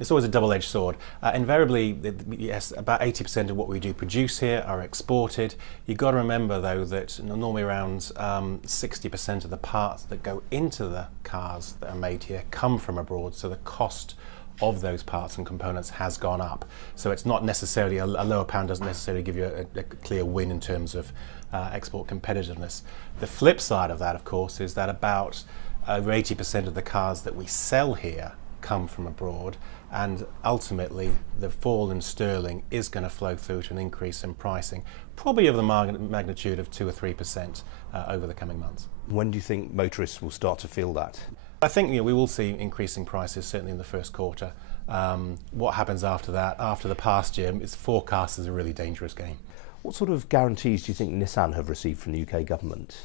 It's always a double-edged sword. Invariably, yes, about 80% of what we do produce here are exported. You've got to remember, though, that normally around 60% of the parts that go into the cars that are made here come from abroad, so the cost of those parts and components has gone up. So it's not necessarily, a lower pound doesn't necessarily give you a clear win in terms of export competitiveness. The flip side of that, of course, is that about over 80% of the cars that we sell here come from abroad, and ultimately the fall in sterling is going to flow through to an increase in pricing, probably of the magnitude of 2 or 3% over the coming months. When do you think motorists will start to feel that? I think we will see increasing prices certainly in the first quarter. What happens after that, after the past year, is forecast is a really dangerous game. What sort of guarantees do you think Nissan have received from the UK government?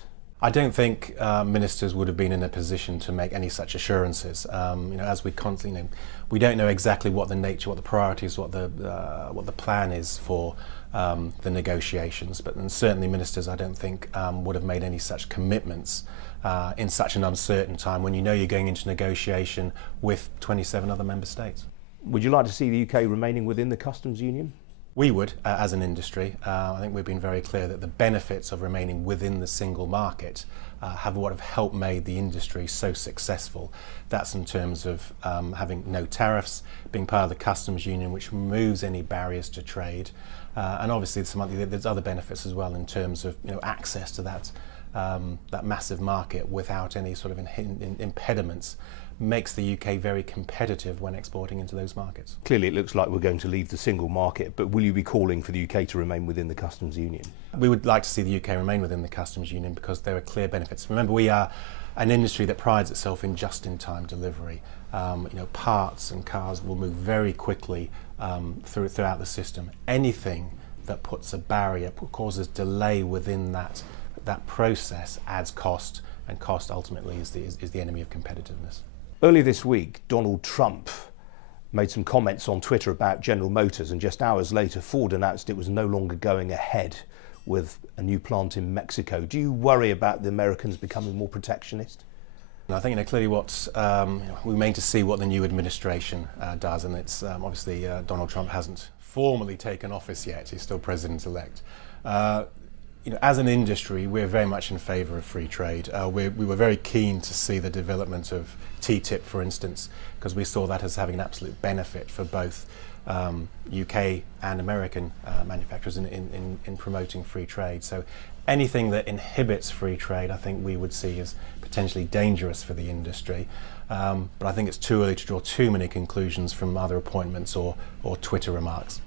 I don't think ministers would have been in a position to make any such assurances. As we constantly, we don't know exactly what the nature, what the priorities, what the plan is for the negotiations. But certainly ministers, I don't think, would have made any such commitments in such an uncertain time when you know you're going into negotiation with 27 other member states. Would you like to see the UK remaining within the customs union? We would, as an industry. I think we've been very clear that the benefits of remaining within the single market have helped made the industry so successful. That's in terms of having no tariffs, being part of the customs union, which removes any barriers to trade, and obviously there's other benefits as well in terms of access to that massive market without any sort of impediments. Makes the UK very competitive when exporting into those markets. Clearly it looks like we're going to leave the single market, but will you be calling for the UK to remain within the customs union? We would like to see the UK remain within the customs union because there are clear benefits. Remember, we are an industry that prides itself in just-in-time delivery. Parts and cars will move very quickly throughout the system. Anything that puts a barrier, causes delay within that process, adds cost, and cost ultimately is the enemy of competitiveness. Earlier this week, Donald Trump made some comments on Twitter about General Motors, and just hours later Ford announced it was no longer going ahead with a new plant in Mexico. Do you worry about the Americans becoming more protectionist? I think clearly what we remain to see what the new administration does, and it's obviously Donald Trump hasn't formally taken office yet. He's still president-elect. As an industry, we're very much in favour of free trade. We were very keen to see the development of TTIP, for instance, because we saw that as having an absolute benefit for both UK and American manufacturers in promoting free trade. So anything that inhibits free trade, I think we would see as potentially dangerous for the industry. But I think it's too early to draw too many conclusions from other appointments or Twitter remarks.